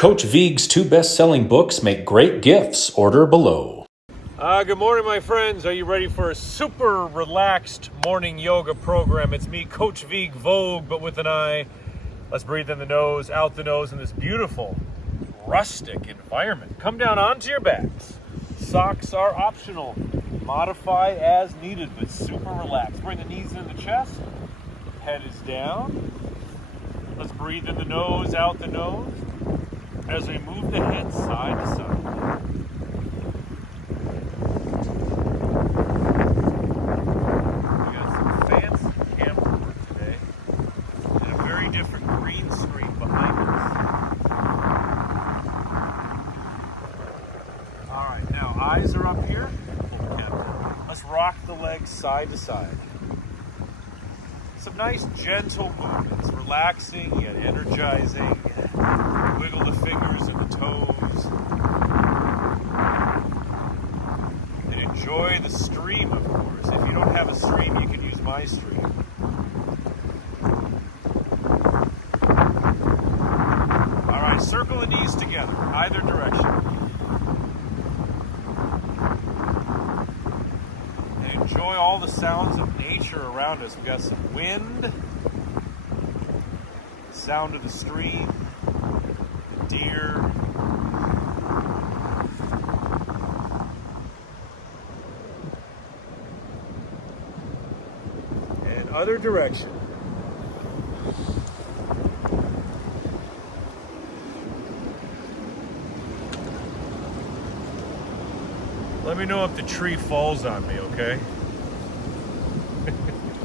Coach Vigue's 2 best-selling books make great gifts. Order below. Good morning, my friends. Are you ready for a super relaxed morning yoga program? It's me, Coach Vigue, Vogue, but with an I. Let's breathe in the nose, out the nose in this beautiful, rustic environment. Come down onto your backs. Socks are optional. Modify as needed, but super relaxed. Bring the knees in the chest. Head is down. Let's breathe in the nose, out the nose, as we move the head side to side. We got some fancy camera work today, and a very different green screen behind us. All right, now eyes are up here. Let's rock the legs side to side. Some nice gentle movements, relaxing yet energizing. Wiggle the fingers and the toes. And enjoy the stream, of course. If you don't have a stream, you can use my stream. All right, circle the knees together, either direction. And enjoy all the sounds of nature around us. We've got some wind, the sound of the stream, deer, and other direction. Let me know if the tree falls on me, okay?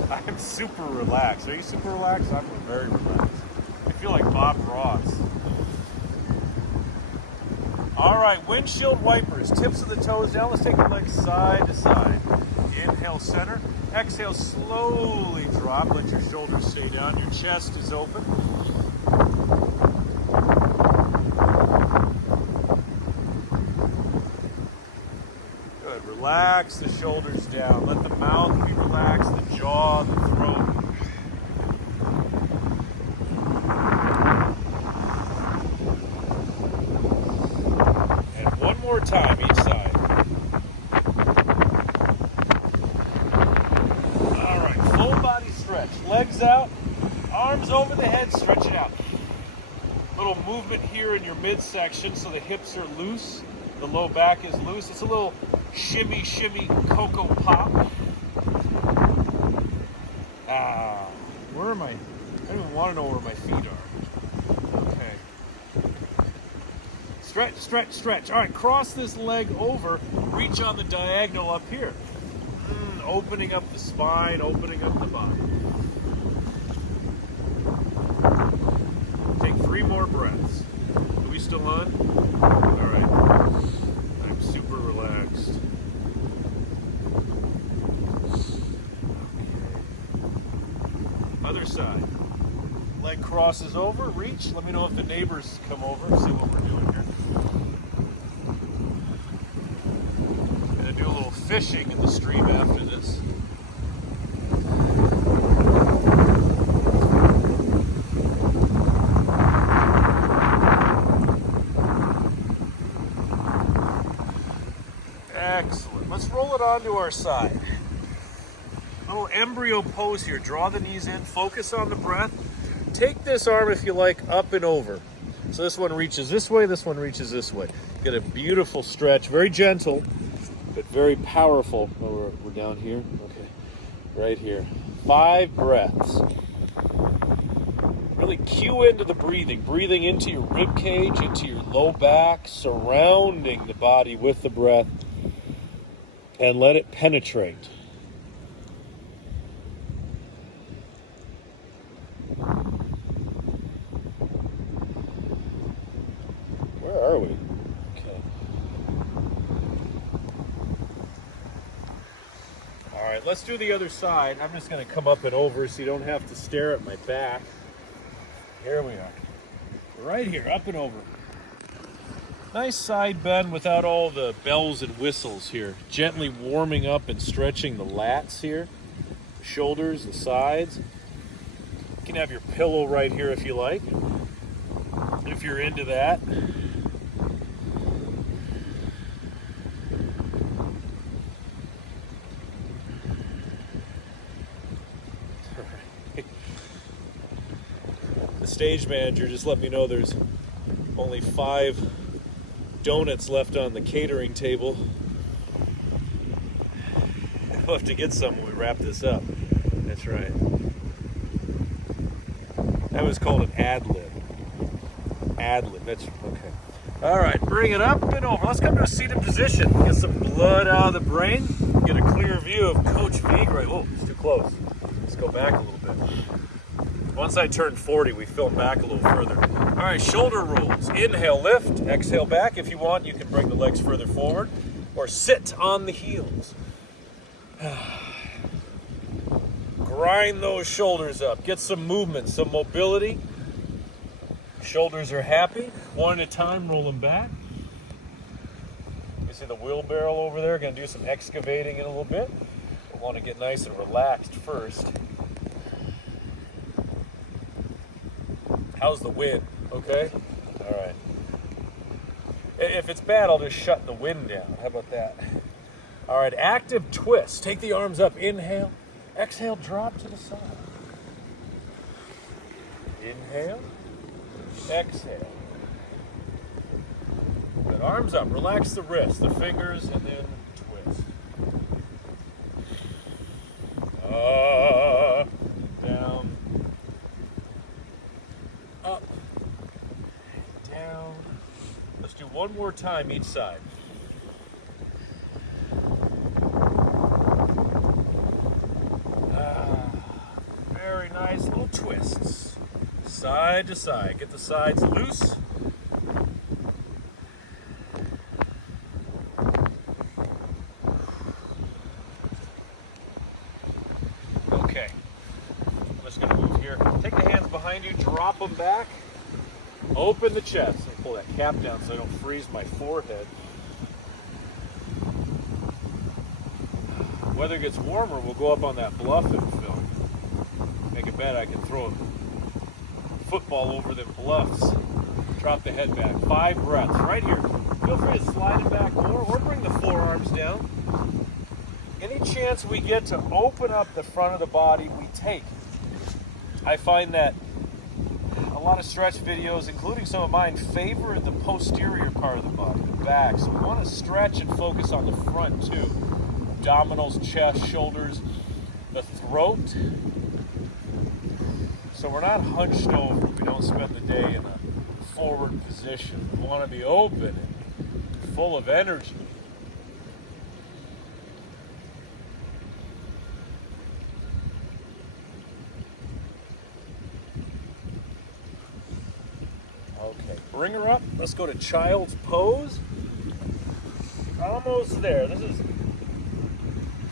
I'm super relaxed. Are you super relaxed? I'm very relaxed. I feel like Bob Ross. All right, windshield wipers, tips of the toes down. Let's take the legs side to side. Inhale, center. Exhale, slowly drop. Let your shoulders stay down. Your chest is open. Good. Relax the shoulders down. Let the mouth be relaxed, the jaw, the throat. One more time each side. All right, full body stretch. Legs out, arms over the head, stretch it out. Little movement here in your midsection so the hips are loose, the low back is loose. It's a little shimmy, shimmy, cocoa pop. Where am I? I don't even want to know where my feet are. Okay. Stretch, stretch, stretch. All right, cross this leg over. Reach on the diagonal up here. Opening up the spine, opening up the body. Take 3 more breaths. Are we still on? All right. I'm super relaxed. Okay. Other side. Leg crosses over, reach. Let me know if the neighbors come over and see what we're doing here. Gonna do a little fishing in the stream after this. Excellent. Let's roll it onto our side. A little embryo pose here. Draw the knees in, focus on the breath. Take this arm, if you like, up and over. So this one reaches this way, this one reaches this way. Get a beautiful stretch, very gentle, but very powerful. Oh, we're down here? Okay, right here. 5 breaths. Really cue into the breathing. Breathing into your rib cage, into your low back, surrounding the body with the breath, and let it penetrate. Where are we? Okay. All right, let's do the other side. I'm just going to come up and over so you don't have to stare at my back. Here we are. Right here, up and over. Nice side bend without all the bells and whistles here. Gently warming up and stretching the lats here. Shoulders, the sides. You can have your pillow right here if you like. And if you're into that. The stage manager just let me know there's only 5 donuts left on the catering table. We'll have to get some when we wrap this up. That's right. That was called an ad-lib. Ad-lib, that's okay. All right, bring it up and over. Let's come to a seated position. Get some blood out of the brain. Get a clear view of Coach Vigue. Right, oh, it's too close. Let's go back a little bit. Once I turn 40, we film back a little further. All right, shoulder rolls. Inhale, lift. Exhale, back. If you want, you can bring the legs further forward or sit on the heels. Grind those shoulders up. Get some movement, some mobility. Shoulders are happy. One at a time, roll them back. You see the wheelbarrow over there? Going to do some excavating in a little bit. We want to get nice and relaxed first. How's the wind? Okay? All right. If it's bad, I'll just shut the wind down. How about that? All right, active twist. Take the arms up. Inhale. Exhale, drop to the side. Inhale. Exhale. Good. Arms up. Relax the wrists, the fingers, and then twist. Down. Up. Down. Let's do one more time each side. Very nice little twists. Side to side. Get the sides loose. Okay. I'm just going to move here. Take the hands behind you. Drop them back. Open the chest. Let me pull that cap down so I don't freeze my forehead. Weather gets warmer, we'll go up on that bluff and film. Make a bet I can throw a football over them bluffs. Drop the head back. 5 breaths right here. Feel free to slide it back more or bring the forearms down. Any chance we get to open up the front of the body, we take. I find that a lot of stretch videos, including some of mine, favor the posterior part of the body, the back. So we want to stretch and focus on the front too. Abdominals, chest, shoulders, the throat. So we're not hunched over. We don't spend the day in a forward position. We want to be open and full of energy. Okay, bring her up. Let's go to child's pose. Almost there. This is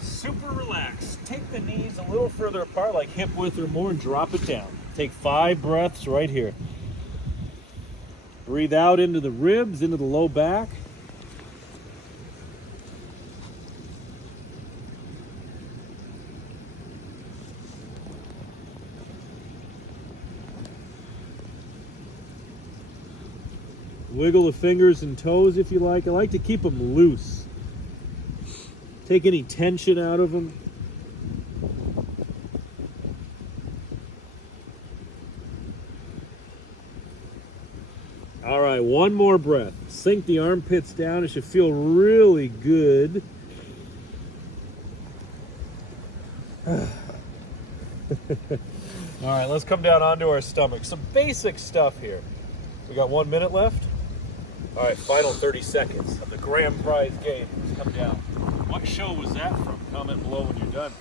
super relaxed. Take the knees a little further apart, like hip width or more, and drop it down. Take 5 breaths right here. Breathe out into the ribs, into the low back. Wiggle the fingers and toes if you like. I like to keep them loose. Take any tension out of them. All right, one more breath. Sink the armpits down. It should feel really good. All right, let's come down onto our stomach. Some basic stuff here. We got 1 minute left. All right, final 30 seconds of the grand prize game. Let's come down. What show was that from? Comment below when you're done.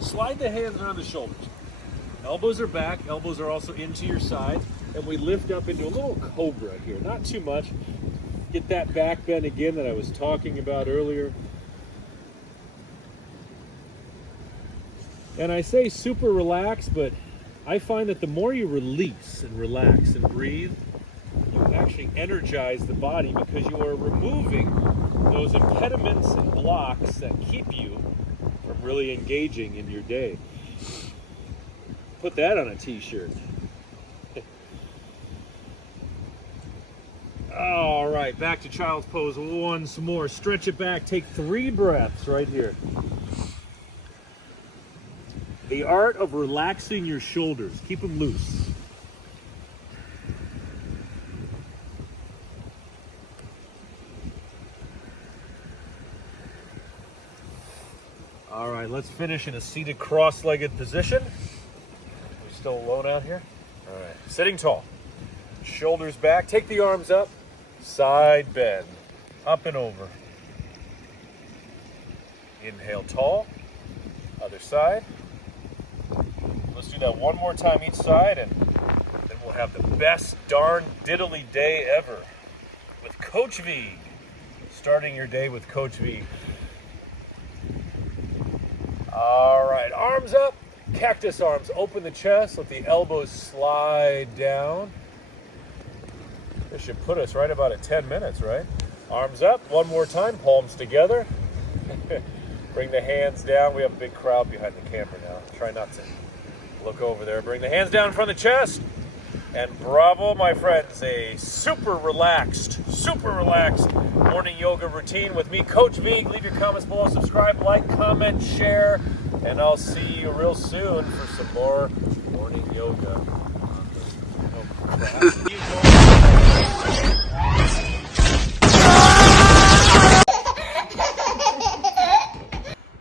Slide the hands around the shoulders. Elbows are back. Elbows are also into your sides. And we lift up into a little cobra here. Not too much. Get that back bend again that I was talking about earlier. And I say super relaxed, but I find that the more you release and relax and breathe, you actually energize the body because you are removing those impediments and blocks that keep you from really engaging in your day. Put that on a t-shirt. All right, back to child's pose once more. Stretch it back. Take 3 breaths right here. The art of relaxing your shoulders. Keep them loose. All right, let's finish in a seated cross-legged position. We're still alone out here. All right, sitting tall. Shoulders back. Take the arms up. Side bend. Up and over. Inhale tall. Other side. Let's do that one more time each side, and then we'll have the best darn diddly day ever with Coach Vigue. Starting your day with Coach Vigue. All right, arms up, cactus arms. Open the chest, let the elbows slide down. This should put us right about at 10 minutes, right? Arms up, one more time, palms together. Bring the hands down. We have a big crowd behind the camera now. Try not to look over there. Bring the hands down in front of the chest. And bravo, my friends, a super relaxed morning yoga routine with me, Coach Vigue. Leave your comments below, subscribe, like, comment, share, and I'll see you real soon for some more morning yoga.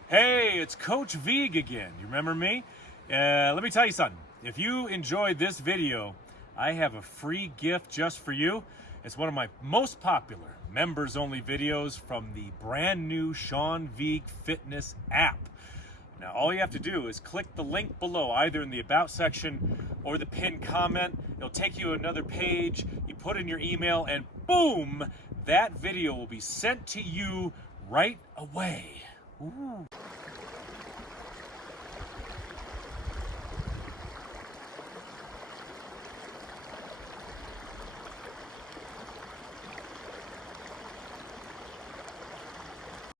Hey, it's Coach Vigue again. You remember me? Let me tell you something. If you enjoyed this video, I have a free gift just for you. It's one of my most popular members-only videos from the brand new Sean Vigue Fitness app. Now, all you have to do is click the link below, either in the About section or the pinned comment. It'll take you to another page. You put in your email, and boom, that video will be sent to you right away. Ooh.